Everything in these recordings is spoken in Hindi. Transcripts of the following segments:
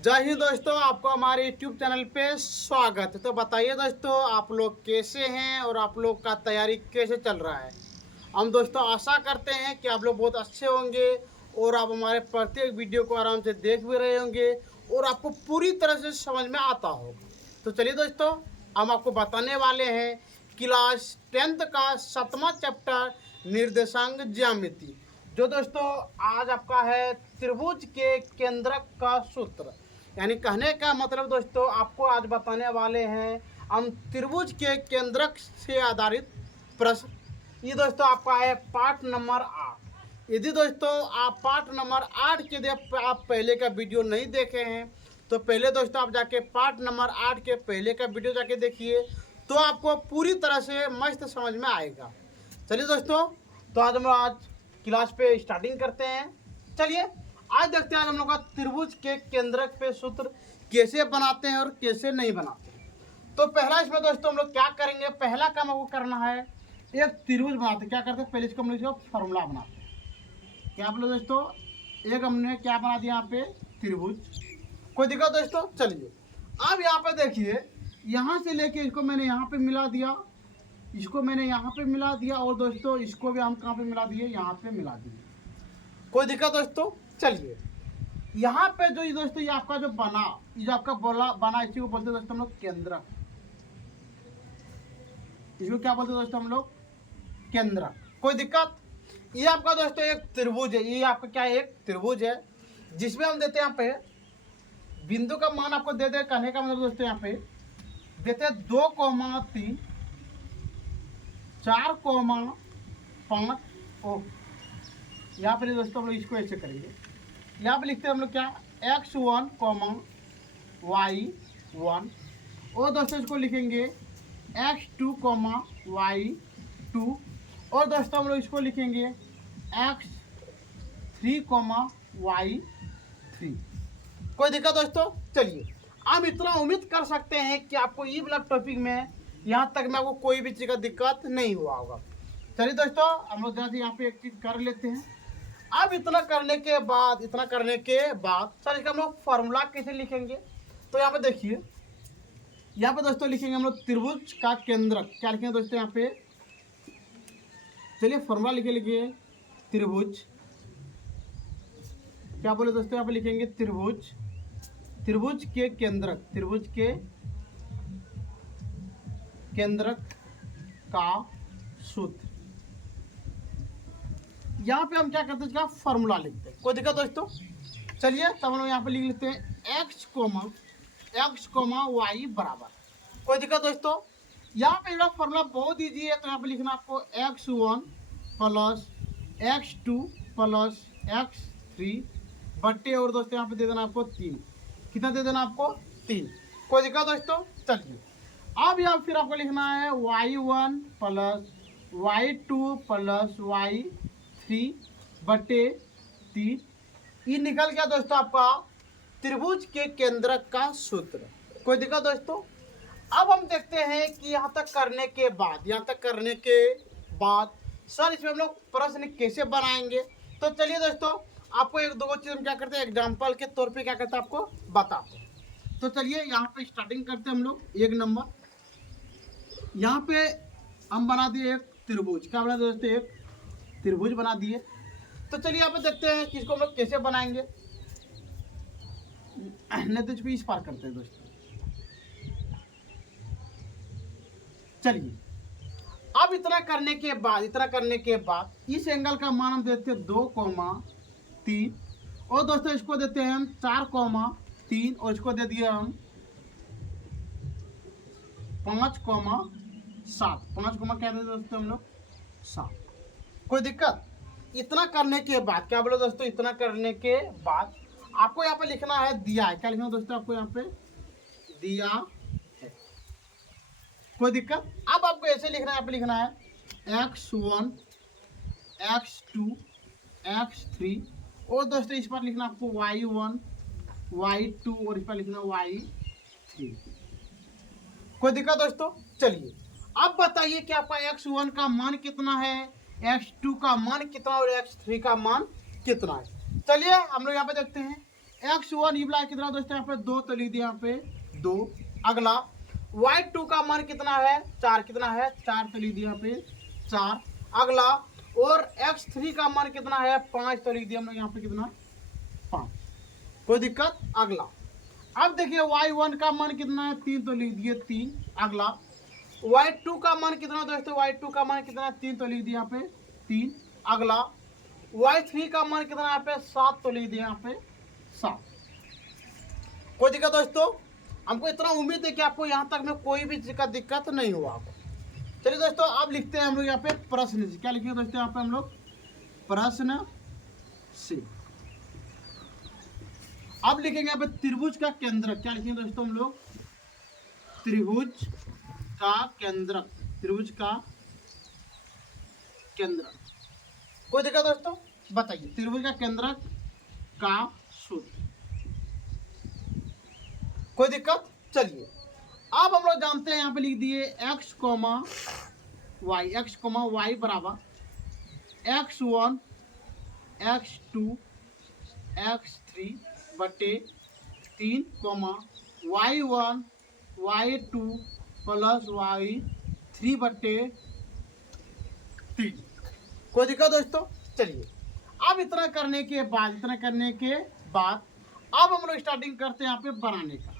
जय हिंद दोस्तों, आपको हमारे YouTube चैनल पे स्वागत है। तो बताइए दोस्तों, आप लोग कैसे हैं और आप लोग का तैयारी कैसे चल रहा है। हम दोस्तों आशा करते हैं कि आप लोग बहुत अच्छे होंगे और आप हमारे प्रत्येक वीडियो को आराम से देख भी रहे होंगे और आपको पूरी तरह से समझ में आता होगा। तो चलिए दोस्तों, हम आपको बताने वाले हैं क्लास 10th का 7वां चैप्टर निर्देशांक ज्यामिति, जो दोस्तों आज आपका है त्रिभुज के केंद्रक का सूत्र। यानी कहने का मतलब दोस्तों, आपको आज बताने वाले हैं हम त्रिभुज के केंद्रक से आधारित प्रश्न। ये दोस्तों आपका है पार्ट नंबर 8। यदि दोस्तों आप पार्ट नंबर 8 के लिए आप पहले का वीडियो नहीं देखे हैं तो पहले दोस्तों आप जाके पार्ट नंबर 8 के पहले का वीडियो जाके देखिए, तो आपको पूरी तरह से मस्त समझ में आएगा। चलिए दोस्तों, तो आज क्लास पे स्टार्टिंग करते हैं। चलिए आज देखते हैं आज हम लोग का त्रिभुज के केंद्रक पे सूत्र कैसे बनाते हैं और कैसे नहीं बनाते हैं। तो पहला इसमें दोस्तों हम लोग क्या करेंगे, पहला काम हमको करना है एक त्रिभुज बनाते हैं। क्या करते हैं, पहले इसको हम लोग फॉर्मूला बनाते हैं। क्या बोलो दोस्तों, एक हमने क्या बना दिया यहाँ पे त्रिभुज। कोई दिक्कत दोस्तों। चलिए अब यहाँ पे देखिए, यहाँ से लेके इसको मैंने यहाँ पे मिला दिया, इसको मैंने यहाँ पे मिला दिया और दोस्तों इसको भी हम कहाँ पे मिला दिए, यहाँ पे मिला दिए। कोई दिक्कत दोस्तों। चलिए यहाँ पे जो ये दोस्तों ये आपका जो बना, ये जो आपका बना इसी को बोलते हैं दोस्तों हम लोग केंद्रक। इसको क्या बोलते हैं दोस्तों हम लोग, केंद्रक। कोई दिक्कत। ये आपका दोस्तों एक त्रिभुज है, ये आपका क्या है, एक त्रिभुज है जिसमें हम देते हैं यहाँ पे बिंदु का मान आपको दे दे। कहने का मतलब दोस्तों यहाँ पे देते हैं 2,3 4,5। ओ यहाँ पे दोस्तों हम लोग इसको ऐसे करेंगे, यहाँ पे लिखते हैं हम लोग क्या, x1, y1 और दोस्तों इसको लिखेंगे x2, y2 और दोस्तों हम लोग इसको लिखेंगे x3, y3। कोई दिक्कत दोस्तों। चलिए हम इतना उम्मीद कर सकते हैं कि आपको ये वाला टॉपिक में यहाँ तक में आपको कोई भी चीज़ का दिक्कत नहीं हुआ होगा। चलिए दोस्तों हम लोग जैसे यहाँ पे एक चीज़ कर लेते हैं। अब इतना करने के बाद सर इसका हम लोग फॉर्मूला कैसे लिखेंगे। तो यहाँ पे देखिए, यहाँ पे दोस्तों लिखेंगे हम लोग त्रिभुज का केंद्रक। क्या लिखेंगे दोस्तों यहाँ पे, चलिए फॉर्मूला लिखिए त्रिभुज। क्या बोले दोस्तों, यहाँ पे लिखेंगे त्रिभुज के केंद्रक, त्रिभुज के केंद्रक का सूत्र। यहाँ पे हम क्या करते हैं, इसका फॉर्मूला लिखते हैं। कोई दिक्कत दोस्तों। चलिए तब हम लोग यहाँ पे लिख लेते हैं x, y बराबर। कोई दिक्कत दोस्तों। यहाँ पे फॉर्मूला बहुत ईजी है। तो यहाँ पे लिखना आपको x1 plus x2 plus x3 बट्टे और दोस्तों यहाँ पे दे देना आपको 3। कितना दे देना आपको, 3। कोई दिक्कत दोस्तों। चलिए अब यहाँ फिर आपको लिखना है y1 plus y2 plus y3 बटे 3। ये निकल गया दोस्तों आपका त्रिभुज के केंद्रक का सूत्र। कोई दिक्कत दोस्तों। अब हम देखते हैं कि यहाँ तक करने के बाद सर इसमें हम लोग प्रश्न कैसे बनाएंगे। तो चलिए दोस्तों आपको एक दो चीज़ हम क्या करते हैं, एग्जाम्पल के तौर पे क्या करते हैं आपको बताते हैं। तो चलिए यहाँ पे स्टार्टिंग करते हैं हम लोग। एक नंबर यहाँ पे हम बना दिए एक त्रिभुज। क्या बना दिए दोस्तों, एक त्रिभुज बना दिए। तो चलिए यहाँ पे देखते हैं कि इसको हम लोग कैसे बनाएंगे। नहीं तो इस पार करते हैं दोस्तों। चलिए अब इतना करने के बाद इस एंगल का मान हम देते हैं 2,3 और दोस्तों इसको देते हैं हम 4,3 और इसको दे दिए हम 5,7। 5 क्या देते दोस्तों हम लोग, 7। कोई दिक्कत। इतना करने के बाद क्या बोलो दोस्तों, इतना करने के बाद आपको यहाँ पे लिखना है दिया है। क्या लिखना है दोस्तों, आपको यहाँ पे दिया है। कोई दिक्कत। अब आपको ऐसे लिखना है, यहाँ पे लिखना है x1, x2, x3 और दोस्तों इस पर लिखना आपको y1, y2 और इस पर लिखना y3। कोई दिक्कत दोस्तों। चलिए अब बताइए कि आपका x1 का मान कितना है, x2 का मान कितना और x3 का मान कितना है। चलिए हम लोग यहाँ पे देखते हैं x1 ये वाला कितना दोस्तों यहाँ पे 2 तो लिख दिया यहाँ पे 2। अगला y2 का मान कितना है 4, कितना है 4 तो लिख दिया यहाँ पे 4। अगला और x3 का मान कितना है 5 तो लिख दिया हम लोग यहाँ पे कितना 5। कोई दिक्कत। अगला अब देखिए y1 का मान कितना है 3 तो लिख दिए 3। अगला y2 का मान कितना दोस्तों y2 का मान कितना 3 तो लिख दिया यहाँ पे 3। अगला y3 का मान कितना यहाँ पे 7 तो लिख दिया यहाँ पे 7। कोई दिक्कत दोस्तों। हमको इतना उम्मीद है कि आपको यहाँ तक में कोई भी चीज का दिक्कत नहीं हुआ आपको। चलिए दोस्तों अब लिखते हैं हम लोग यहाँ पे प्रश्न। क्या लिखेंगे दोस्तों यहाँ पे हम लोग प्रश्न से। अब लिखेंगे यहाँ पे त्रिभुज का केंद्र। क्या लिखेंगे दोस्तों हम लोग त्रिभुज का केंद्र। त्रिभुज का केंद्र। कोई दिक्कत दोस्तों बताइए त्रिभुज का केंद्र का सूत्र। कोई दिक्कत। चलिए अब हम लोग जानते हैं यहाँ पे लिख दिए x, y, x, y बराबर x1 x2 x3 बटे 3 y1 y2 प्लस y3 बटे 3। कोई दिक्कत दोस्तों। चलिए अब इतना करने के बाद अब हम लोग स्टार्टिंग करते हैं यहाँ पे बनाने का।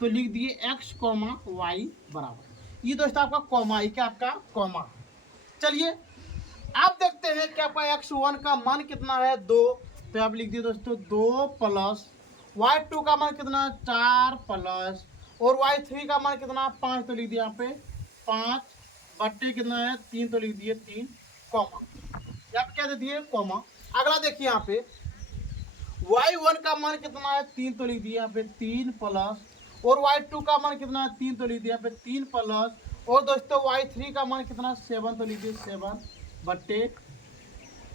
तो लिख दिए x, y बराबर ये दोस्तों आपका कॉमा, ये क्या आपका कॉमा। चलिए आप देखते हैं कि आपका x1 का मान कितना है 2 तो आप लिख दिए दोस्तों 2 प्लस y2 का मान कितना 4 प्लस और y3 का मान कितना 5 तो लिख दिया यहाँ पे 5 बट्टे कितना है 3 तो लिख दिए 3 कॉमा। यहाँ पे क्या दे दिए कॉमा। अगला देखिए यहाँ पे y1 का मान कितना है 3 तो लिख दिया यहाँ पे 3 प्लस और y2 का मान कितना है 3 तो लिख दिया यहाँ पे 3 प्लस और दोस्तों y3 का मान कितना 7 तो लिख दिए 7 बट्टे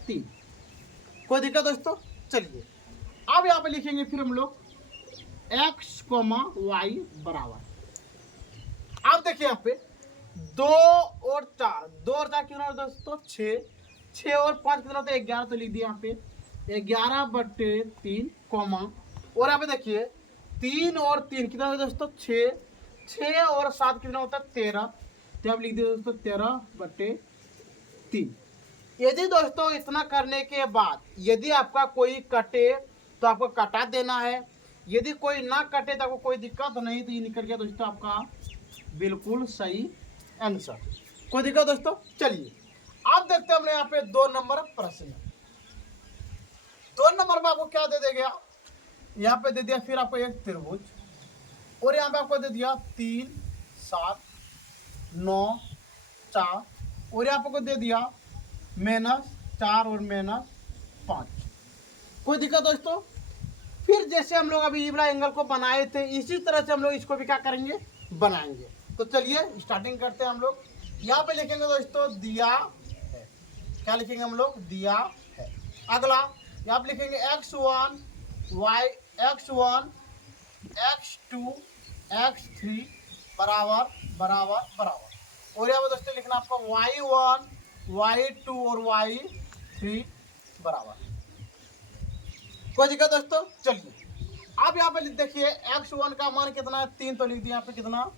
3। कोई दिक्कत दोस्तों। चलिए अब यहाँ पे लिखेंगे फिर हम लोग x, y बराबर। अब देखिए यहाँ पे 2 और 4, 2 और 4 कितना दोस्तों 6, 6 और 5 कितना होता है 11 तो लिख दिया यहाँ पे 11 बट्टे 3 कॉमा। और यहाँ पे देखिए 3 और 3 कितना होता है दोस्तों 6, 6 और 7 कितना होता है 13 तो आप लिख दिए दोस्तों 13 बट्टे 3। यदि दोस्तों इतना करने के बाद यदि आपका कोई कटे तो आपको कटा देना है, यदि कोई ना कटे तो आपको कोई दिक्कत नहीं। तो ये निकल गया दोस्तों आपका बिल्कुल सही आंसर। कोई दिक्कत दोस्तों। चलिए आप देखते हैं हमने यहाँ पे 2 नंबर प्रश्न। 2 नंबर में आपको क्या दे देगा यहाँ पे दे दिया फिर आपको एक त्रिभुज और यहाँ पे आपको दे दिया 3 7 9 4 और यहाँ पे आपको दे दिया -4 और -5। कोई दिक्कत दोस्तों। फिर जैसे हम लोग अभी ये वाला एंगल को बनाए थे इसी तरह से हम लोग इसको भी क्या करेंगे बनाएंगे। तो चलिए स्टार्टिंग करते हैं हम लोग। यहाँ पे लिखेंगे दोस्तों दिया है। क्या लिखेंगे हम लोग दिया है। अगला यहाँ पे लिखेंगे x1 x2 x3 बराबर बराबर बराबर और यहाँ पे दोस्तों लिखना आपका y1 y2 और y3 बराबर। कोई दिक्कत दोस्तों। चलिए अब यहाँ पे देखिए x1 का मान कितना है 3 तो लिख दिया यहाँ पे कितना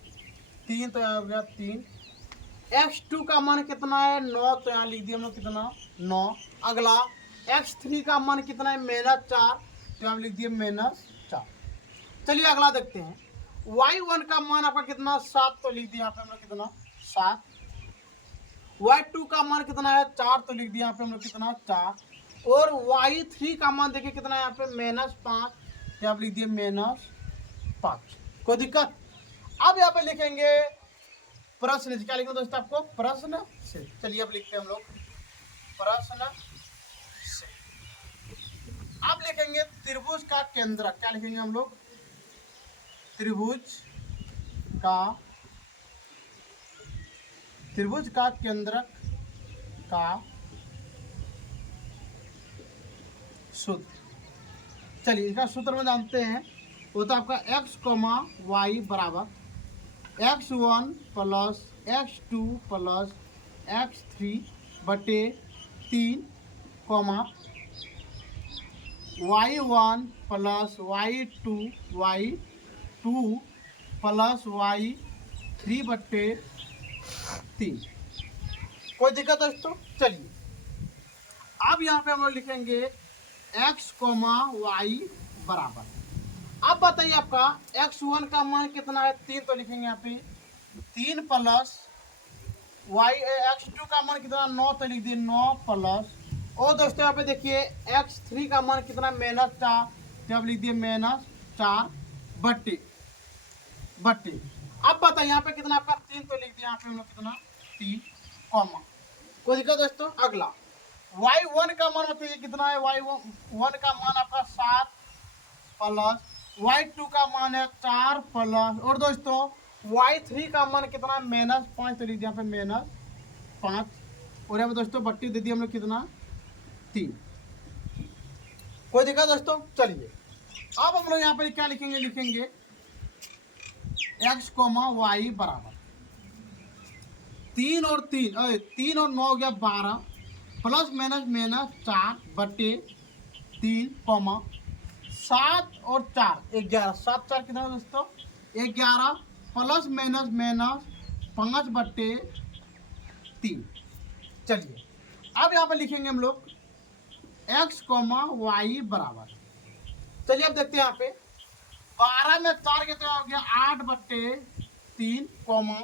3 तो यहाँ हो गया 3। x2 का मान कितना है 9 तो यहाँ लिख दिया हम लोग कितना 9। अगला x3 का मान कितना है -4 तो यहाँ लिख दिए -4। चलिए अगला देखते हैं y1 का मान आपका कितना 7 तो लिख दिया यहाँ पे हम लोग कितना 7। y2 का मान कितना है 4 तो लिख दिया यहाँ पे हम लोग कितना 4 और y3 का मान देखिए कितना है यहाँ पे -5 तो आप लिख दिए -5। कोई दिक्कत। अब यहाँ पे लिखेंगे प्रश्न। क्या लिखेंगे दोस्तों आपको प्रश्न से। चलिए अब लिखते हैं हम लोग प्रश्न से। अब लिखेंगे त्रिभुज का केंद्र। क्या लिखेंगे हम लोग त्रिभुज का केंद्र का सूत्र। चलिए इसका सूत्र में जानते हैं वो तो आपका x, y बराबर x1 plus x2 plus x3 बटे 3 comma y1 plus y2 plus y3/3। कोई दिक्कत दोस्तों? चलिए अब यहाँ पे हम लोग लिखेंगे x, y बराबर। अब बताइए आपका x1 का मान कितना है? 3, तो लिखेंगे यहाँ पे 3 प्लस x2 का मान कितना? 9, तो लिख दिए 9 प्लस, और दोस्तों यहाँ पे देखिए x3 का मान कितना? -4, तो अब लिख दिए -4/। अब बताइए यहाँ पे कितना आपका? 3, तो लिख दिया यहाँ पे हम लोग कितना? 3 कॉमा। कोई दिक्कत दोस्तों? अगला y1 का मान बताइए कितना है? y1 का मान आपका 7 प्लस y2 का मान है 4 प्लस, और दोस्तों y3 का मान कितना? -5, तो लिख दिया यहाँ पे -5, और यहाँ पे दोस्तों बट्टी दे दी हम लोग कितना? 3। कोई दिक्कत दोस्तों? चलिए अब हम लोग यहाँ पर क्या लिखेंगे? लिखेंगे x, y बराबर 3 और 9 हो गया 12 प्लस -4/3 कॉमा 7 और 4 11। 7 4 कितना है दोस्तों? 11 प्लस -5/3। चलिए अब यहाँ पे लिखेंगे हम लोग x, y बराबर। चलिए अब देखते हैं यहाँ पे 12 में 4 कितना हो गया? 8/3 कॉमा,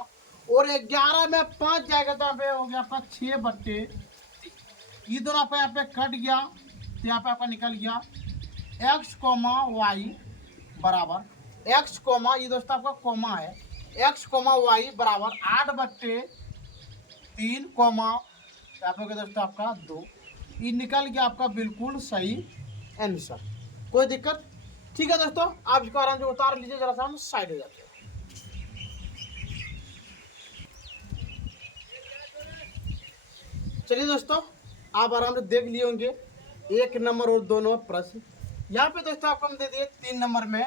और 11 में 5 जाएगा तो यहाँ पे हो गया आपका 6/3। ये दोनों आपका यहाँ पे कट गया, तो यहाँ पे आपका निकल गया x, y बराबर x, ये दोस्तों आपका कॉमा है, x, y बराबर 8/3 कॉमा, यहाँ पे दोस्तों आपका 2। ये निकल गया आपका बिल्कुल सही आंसर। कोई दिक्कत? ठीक है दोस्तों, आप इसको आराम से उतार लीजिए, जरा सा हम साइड हो जाते हैं। चलिए दोस्तों आप आराम से देख लिए होंगे 1 नंबर और 2 नंबर प्रश्न। यहाँ पे दोस्तों आपको हम दे दिए 3 नंबर में।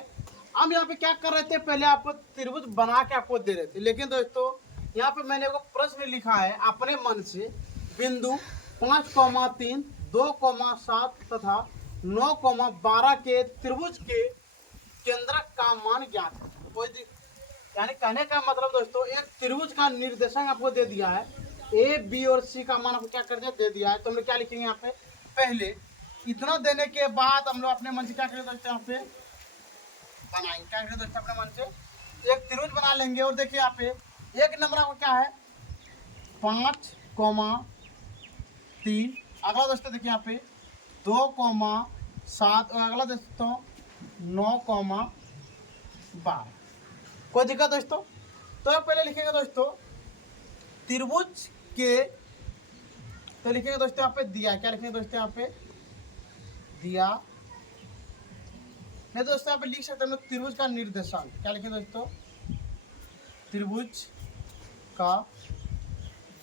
हम यहाँ पे क्या कर रहे थे? पहले आपको त्रिभुज बना के आपको दे रहे थे, लेकिन दोस्तों यहाँ पे मैंने वो प्रश्न लिखा है अपने मन से। बिंदु 5,3, 2,7 तथा 9,12 के त्रिभुज के केंद्रक का मान ज्ञात है। कोई यानी कहने का मतलब दोस्तों एक त्रिभुज का निर्देशांक आपको दे दिया है, ए, बी और सी का मान आपको क्या कर दिया? दे दिया है। तो हम लोग क्या लिखेंगे यहाँ पे? पहले इतना देने के बाद हम लोग अपने मन से क्या करें दोस्तों? यहाँ पे बनाएंगे, क्या करें दोस्तों? अपने मन से एक त्रिभुज बना लेंगे। और देखिए यहाँ पे एक नंबर आपको क्या है? 5,3। अगला दोस्तों देखिए यहाँ पे 2,7, और अगला दोस्तों 9,12। कोई दिक्कत दोस्तों? तो पहले लिखेंगे दोस्तों त्रिभुज के, तो लिखेंगे दोस्तों यहाँ पे दिया। क्या लिखेंगे दोस्तों? यहाँ पे दिया। नहीं दोस्तों यहाँ पे लिख सकते हैं हम लोग त्रिभुज का निर्देशांक। क्या लिखेंगे दोस्तों? त्रिभुज का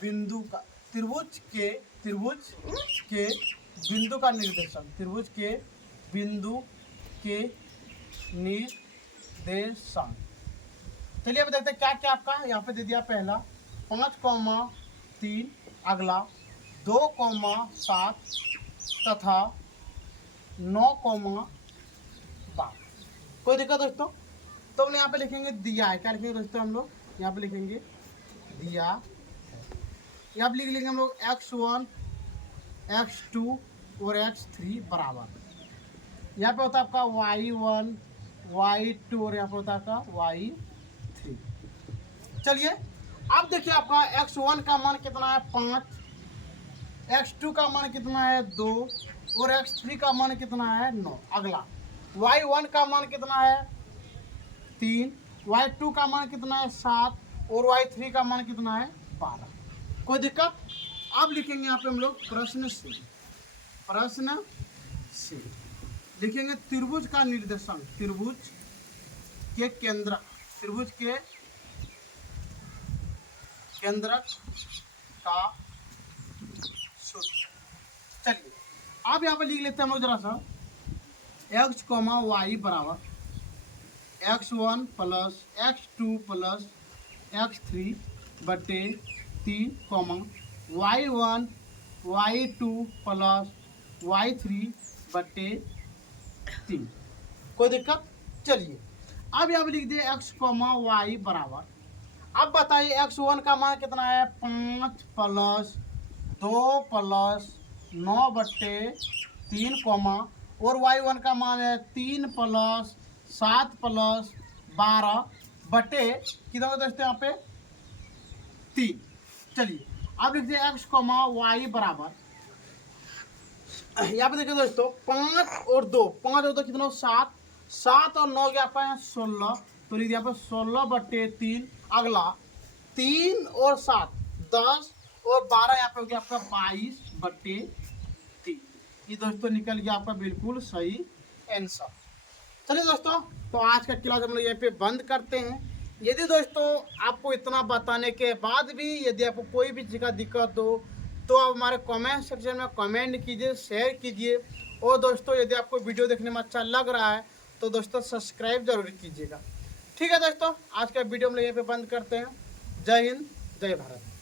बिंदु का, त्रिभुज के बिंदु का निर्देशांक, त्रिभुज के बिंदु के निर्देशांक। चलिए अब देखते हैं क्या क्या आपका यहाँ पे दे दिया। पहला 5,3, अगला 2,7 तथा 9,12। कोई दिक्कत दोस्तों? तो हम यहाँ पे लिखेंगे दिया है। क्या लिखेंगे दोस्तों? हम लोग यहाँ पे लिखेंगे दिया। यहाँ पे लिख लेंगे हम लोग x1, x2 और x3 बराबर। यहाँ पे होता है आपका y1, y2 और यहाँ पे होता है आपका y3। चलिए अब देखिए आपका x1 का मान कितना है? 5, x2 का मान कितना है? 2, और x3 का मान कितना है? 9। अगला y1 का मान कितना है? 3, y2 का मान कितना है? 7, और y3 का मान कितना है? 12। कोई दिक्कत? अब लिखेंगे यहाँ पे हम लोग प्रश्न से लिखेंगे त्रिभुज का निर्देशांक, त्रिभुज के केंद्रक का सूत्र। चलिए अब यहाँ पे लिख लेते हैं हम लोग जरा सा x, y बराबर x1 plus x2 plus x3/3 y1 y2 plus y3/3 3। कोई दिक्कत? चलिए अब यहाँ पे लिख दिए x, y बराबर। अब बताइए x1 का मान कितना है? 5 प्लस 2 प्लस 9/3 और y1 का मान है 3 प्लस 7 प्लस 12 बटे कितना होता है दोस्तों यहाँ पे? 3। चलिए अब लिखते हैं x, y बराबर। यहाँ पे देखिए दोस्तों 5 और 2, 5 और 2 कितना? 7, 7 और 9 क्या पाए? 16। तो लिख दिया यहाँ पे 16/3। अगला 3 और 7 10 और 12 यहाँ पे हो गया आपका 22/3। ये दोस्तों निकल गया आपका बिल्कुल सही आंसर। चलिए दोस्तों, तो आज का क्लास हम लोग यहाँ पे बंद करते हैं। यदि दोस्तों आपको इतना बताने के बाद भी यदि आपको कोई भी चीज़ का दिक्कत हो तो आप हमारे कमेंट सेक्शन में कमेंट कीजिए, शेयर कीजिए। और दोस्तों यदि आपको वीडियो देखने में अच्छा लग रहा है तो दोस्तों सब्सक्राइब जरूर कीजिएगा। ठीक है दोस्तों, आज का वीडियो हम लोग यहाँ पे बंद करते हैं। जय हिंद, जय भारत।